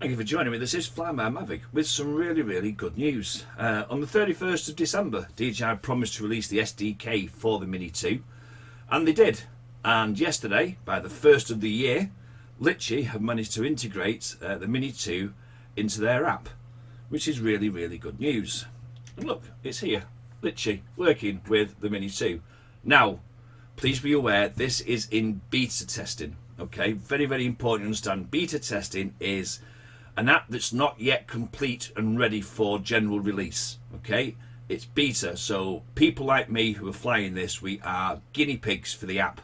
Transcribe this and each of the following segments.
Thank you for joining me. This is Fly My Mavic with some really good news. On the 31st of December, DJI promised to release the SDK for the Mini 2, and they did. And yesterday, by the 1st of the year, Litchi have managed to integrate the Mini 2 into their app, which is really good news. And look, it's here, Litchi, working with the Mini 2. Now, please be aware, this is in beta testing, okay? Very important to understand. Beta testing is an app that's not yet complete and ready for general release, okay? It's beta, so people like me who are flying this, we are guinea pigs for the app,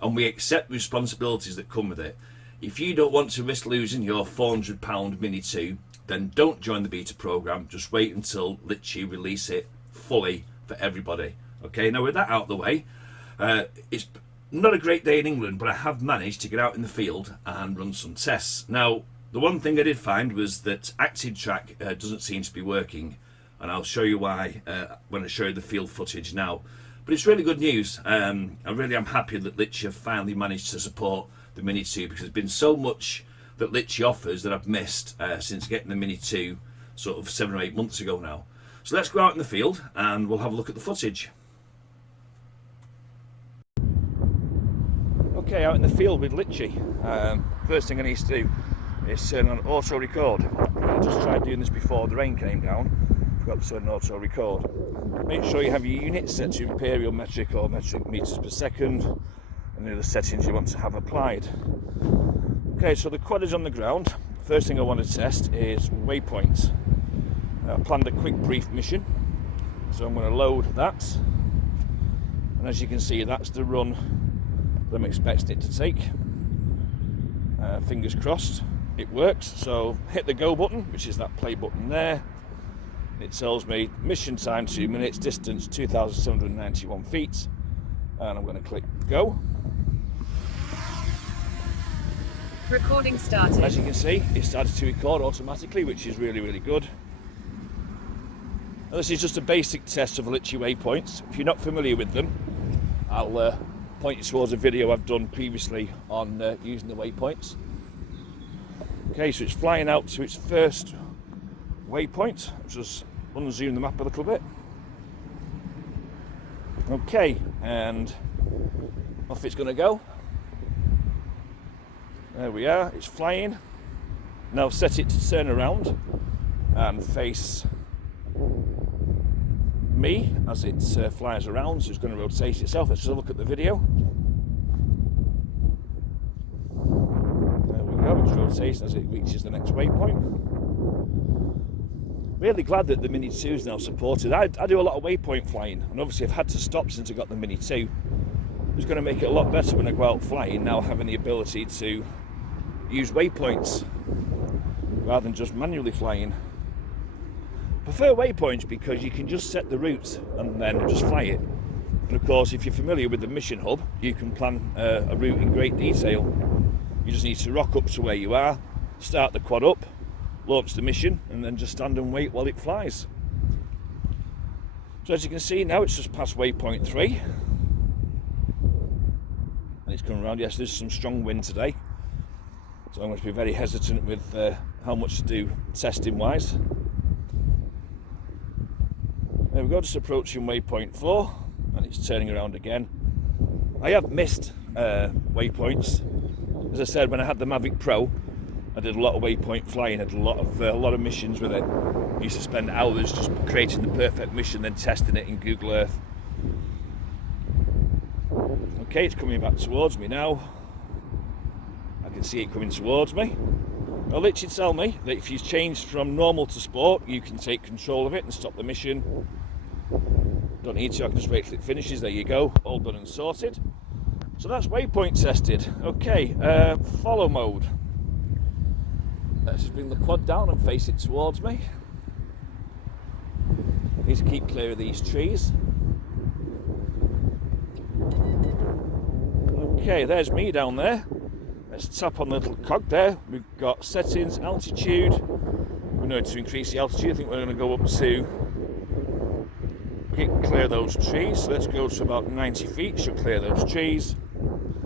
and we accept the responsibilities that come with it. If you don't want to risk losing your £400 Mini 2, then don't join the beta program. Just wait until Litchi release it fully for everybody. Okay, now with that out of the way, it's not a great day in England, but I have managed to get out in the field and run some tests. Now, the one thing I did find was that Active Track doesn't seem to be working, and I'll show you why when I show you the field footage now. But it's really good news. I really am happy that Litchi have finally managed to support the Mini 2, because there's been so much that Litchi offers that I've missed since getting the Mini 2 sort of 7 or 8 months ago now. So let's go out in the field and we'll have a look at the footage. Okay, out in the field with Litchi. First thing I need to do is turn on auto record. I just tried doing this before the rain came down. Forgot to turn on auto record. Make sure you have your units set to imperial metric or metric meters per second, and the other settings you want to have applied. Okay, so the quad is on the ground. First thing I want to test is Waypoints. I planned a quick brief mission, so I'm going to load that. And as you can see, that's the run that I'm expecting it to take. Fingers crossed it works. So hit the go button, which is that play button there. It tells me mission time 2 minutes, distance 2,791 feet, and I'm going to click go. Recording started. As you can see, it started to record automatically, which is really good. Now, this is just a basic test of Litchi Waypoints. If you're not familiar with them, I'll point you towards a video I've done previously on using the Waypoints. Okay, so it's flying out to its first waypoint. Just unzoom the map a little bit. Okay, and off it's going to go. There we are, it's flying. Now set it to turn around and face me as it flies around, so it's going to rotate itself. Let's just have a look at the video. There we go, it's rotating as it reaches the next waypoint. Really glad that the Mini 2 is now supported. I do a lot of waypoint flying, and obviously I've had to stop since I got the Mini 2. It's going to make it a lot better when I go out flying, now having the ability to use waypoints rather than just manually flying. I prefer waypoints because you can just set the route and then just fly it. And of course, if you're familiar with the mission hub, you can plan a route in great detail. You just need to rock up to where you are, start the quad up, launch the mission, and then just stand and wait while it flies. So as you can see now, it's just past waypoint 3. And it's coming around. Yes, there's some strong wind today, so I'm going to be very hesitant with how much to do testing wise. There we go, just approaching waypoint 4, and it's turning around again. I have missed waypoints. As I said, when I had the Mavic Pro, I did a lot of waypoint flying. I did a lot of missions with it. I used to spend hours just creating the perfect mission, then testing it in Google Earth. Okay, it's coming back towards me now. I can see it coming towards me. Well, Litchi tell me that if you change from normal to sport, you can take control of it and stop the mission. Don't need to, I can just wait till it finishes. There you go, all done and sorted. So that's waypoint tested. Okay, follow mode. Let's just bring the quad down and face it towards me. Need to keep clear of these trees. Okay, there's me down there. Let's tap on the little cog there. We've got settings, altitude. We know to increase the altitude. I think we're going to go up to clear those trees. So let's go to about 90 feet. Should clear those trees.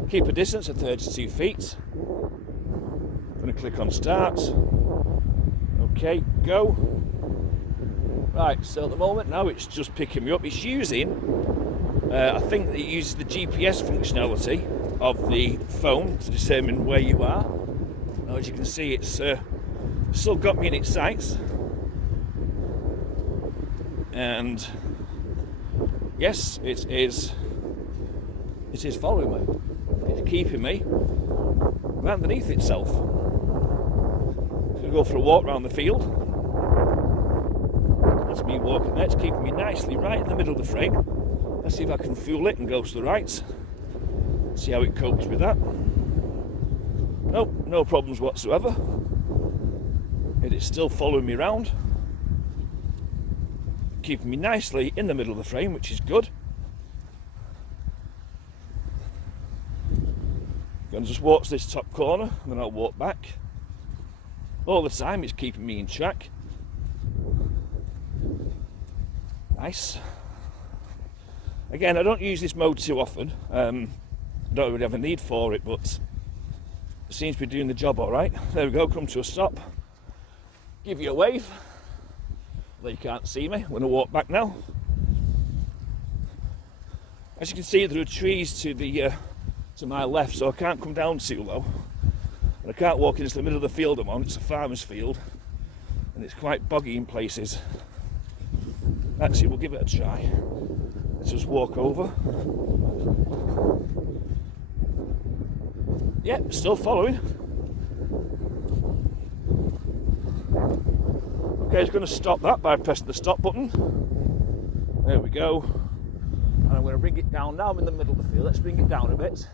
Keep a distance of 32 feet. I'm going to click on start. Okay, go. Right, so at the moment now it's just picking me up. It's using, I think it uses the GPS functionality of the phone to determine where you are. Now, as you can see, it's still got me in its sights. And yes, it is following me. It's keeping me right underneath itself. I'm going to go for a walk around the field. That's me walking there. It's keeping me nicely right in the middle of the frame. Let's see if I can fool it and go to the right. See how it copes with that. Nope, no problems whatsoever. It is still following me around. Keeping me nicely in the middle of the frame, which is good. Going to just walk to this top corner and then I'll walk back. All the time it's keeping me in track. Nice. Again, I don't use this mode too often. I don't really have a need for it, but it seems to be doing the job all right. There we go, come to a stop. Give you a wave. Although you can't see me. I'm going to walk back now. As you can see, there are trees to my left, so I can't come down too low. And I can't walk into the middle of the field I'm on. It's a farmer's field, and it's quite boggy in places. Actually, we'll give it a try. Let's just walk over. Yep, still following. Okay, it's going to stop that by pressing the stop button. There we go. And I'm going to bring it down. Now I'm in the middle of the field. Let's bring it down a bit.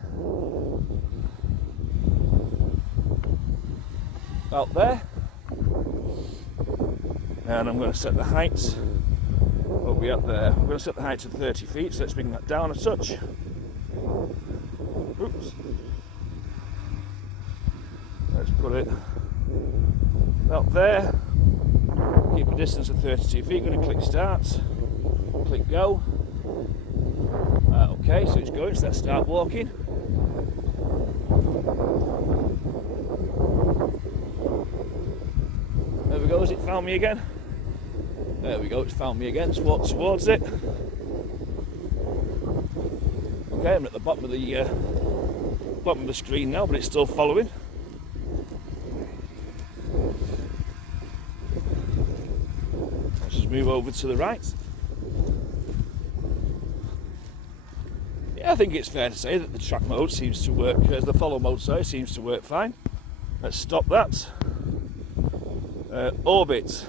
About there. And I'm going to set the height. What are we at there? I'm going to set the height to 30 feet. So let's bring that down a touch. Oops. Let's put it up there. Keep a distance of 32 feet. Going to click start. Click go. Okay, so it's going, so let's start walking. There we go, has it found me again? There we go, it's found me again. Let's walk towards it. Okay, I'm at the bottom of the screen now, but it's still following. Let's just move over to the right. I think it's fair to say that the track mode seems to work, the follow mode, sorry, seems to work fine. Let's stop that. Orbit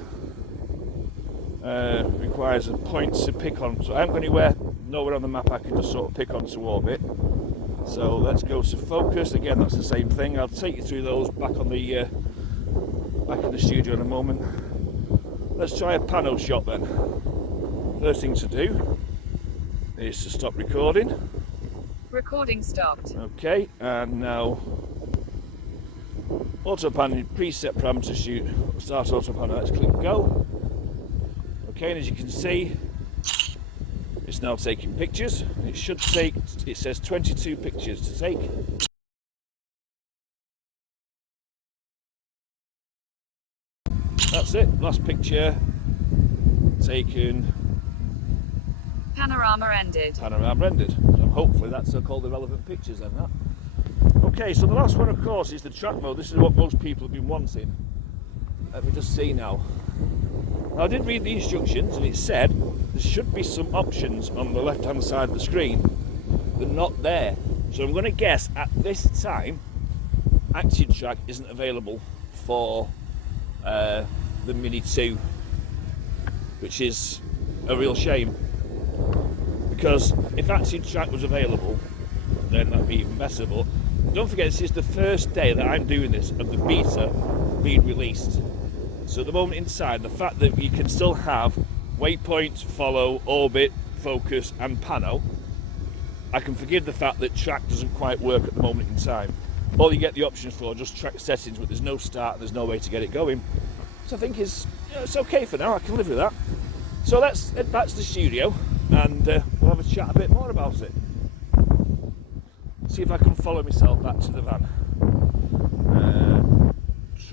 requires a point to pick on, so I haven't got nowhere on the map I can just sort of pick onto orbit. So let's go to focus, again that's the same thing. I'll take you through those back in the studio in a moment. Let's try a pano shot then. First thing to do is to stop recording. Recording stopped. Okay, and now auto panning, preset parameter shoot, start auto panning, let's click go. Okay, and as you can see, it's now taking pictures. It should take, it says 22 pictures to take. That's it, last picture taken. Panorama ended. Panorama ended. So hopefully that's called the relevant pictures then, that. Okay, so the last one of course is the track mode. This is what most people have been wanting. Let me just see now. I did read the instructions and it said there should be some options on the left hand side of the screen. They're not there. So I'm going to guess at this time Action Track isn't available for the Mini 2, which is a real shame. Because if Action Track was available, then that'd be even better. But don't forget, this is the first day that I'm doing this of the beta being released. So at the moment inside, the fact that you can still have waypoint, follow, orbit, focus and pano, I can forgive the fact that track doesn't quite work at the moment in time. All you get the options for are just track settings, but there's no start, there's no way to get it going. So I think it's okay for now, I can live with that. So let's head back to the studio and we'll have a chat a bit more about it. See if I can follow myself back to the van.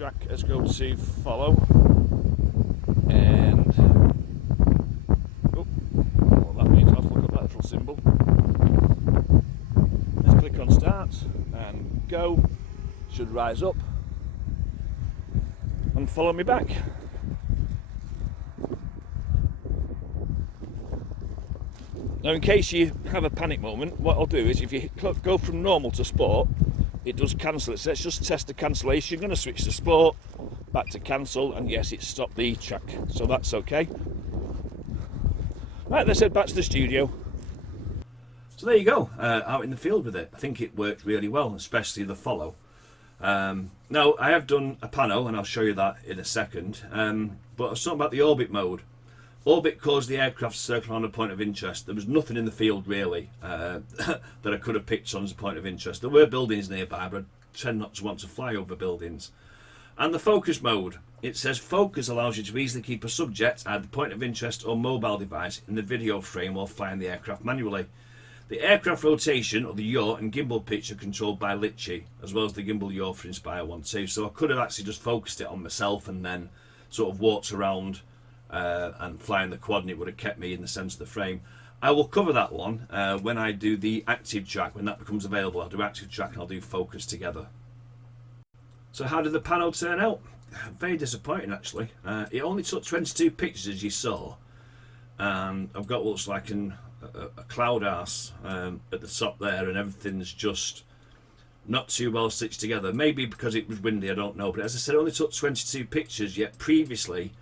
track, let's go to follow. And oh, what that means, I'll have to look up that little symbol. Let's click on start and go. Should rise up and follow me back. Now, in case you have a panic moment, what I'll do is if you go from normal to sport, it does cancel it. So let's just test the cancellation. You're going to switch to sport, back to cancel, and yes, it stopped the track, so that's okay. Right, let's head back to the studio. So there you go, out in the field with it. I think it worked really well, especially the follow. Now, I have done a pano, and I'll show you that in a second, but I was talking about the orbit mode. Orbit caused the aircraft to circle on a point of interest. There was nothing in the field really that I could have picked on as a point of interest. There were buildings nearby, but I tend not to want to fly over buildings. And the focus mode, it says focus allows you to easily keep a subject, either point of interest or mobile device, in the video frame while flying the aircraft manually. The aircraft rotation, or the yaw, and gimbal pitch are controlled by Litchi, as well as the gimbal yaw for Inspire 1 too. So I could have actually just focused it on myself and then sort of walked around and flying the quad, and it would have kept me in the centre of the frame. I will cover that one when I do the active track. When that becomes available, I'll do active track and I'll do focus together. So how did the pano turn out? Very disappointing actually. It only took 22 pictures, as you saw, and I've got what looks like a cloud arse at the top there, and everything's just not too well stitched together. Maybe because it was windy, I don't know, but as I said, it only took 22 pictures, yet previously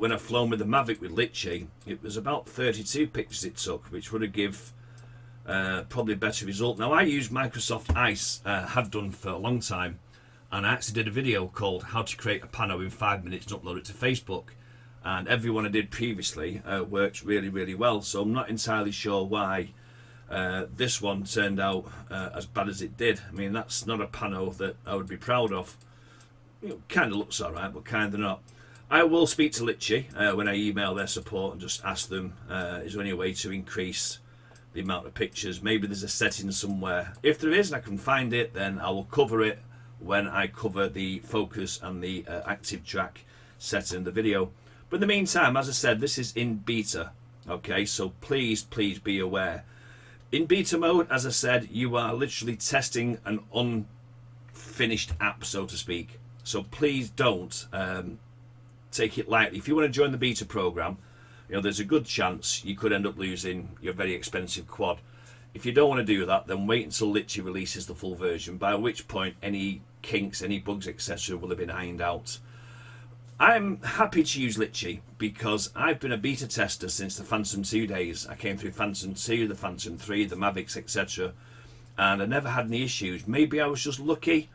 when I've flown with the Mavic with Litchi, it was about 32 pictures it took, which would have give probably a better result. Now, I use Microsoft Ice, have done for a long time, and I actually did a video called How to Create a Pano in 5 minutes and upload it to Facebook, and everyone I did previously worked really, really well, so I'm not entirely sure why this one turned out as bad as it did. I mean, that's not a pano that I would be proud of. You know, kind of looks alright, but kind of not. I will speak to Litchi when I email their support and just ask them, is there any way to increase the amount of pictures? Maybe there's a setting somewhere. If there is and I can find it, then I will cover it when I cover the focus and the active track setting in the video. But in the meantime, as I said, this is in beta, okay? So please be aware. In beta mode, as I said, you are literally testing an unfinished app, so to speak. So please don't take it lightly. If you want to join the beta program, you know, there's a good chance you could end up losing your very expensive quad. If you don't want to do that, then wait until Litchi releases the full version, by which point any kinks, any bugs, etc. will have been ironed out. I'm happy to use Litchi because I've been a beta tester since the Phantom 2 days. I came through Phantom 2, the Phantom 3, the Mavics, etc. and I never had any issues. Maybe I was just lucky.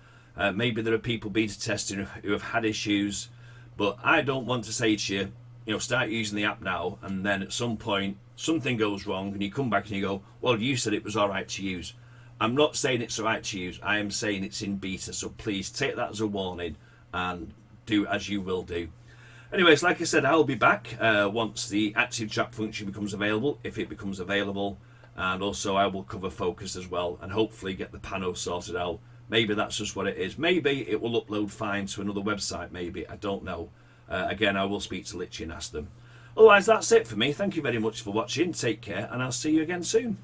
Maybe there are people beta testing who have had issues, but I don't want to say to you, you know, start using the app now and then at some point something goes wrong and you come back and you go, well, you said it was all right to use. I'm not saying it's all right to use. I am saying it's in beta, so please take that as a warning and do as you will do. Anyways, like I said, I'll be back once the active track function becomes available, if it becomes available, and also I will cover focus as well and hopefully get the pano sorted out. Maybe that's just what it is. Maybe it will upload fine to another website, maybe, I don't know. Again, I will speak to Litchi and ask them. Otherwise, that's it for me. Thank you very much for watching. Take care, and I'll see you again soon.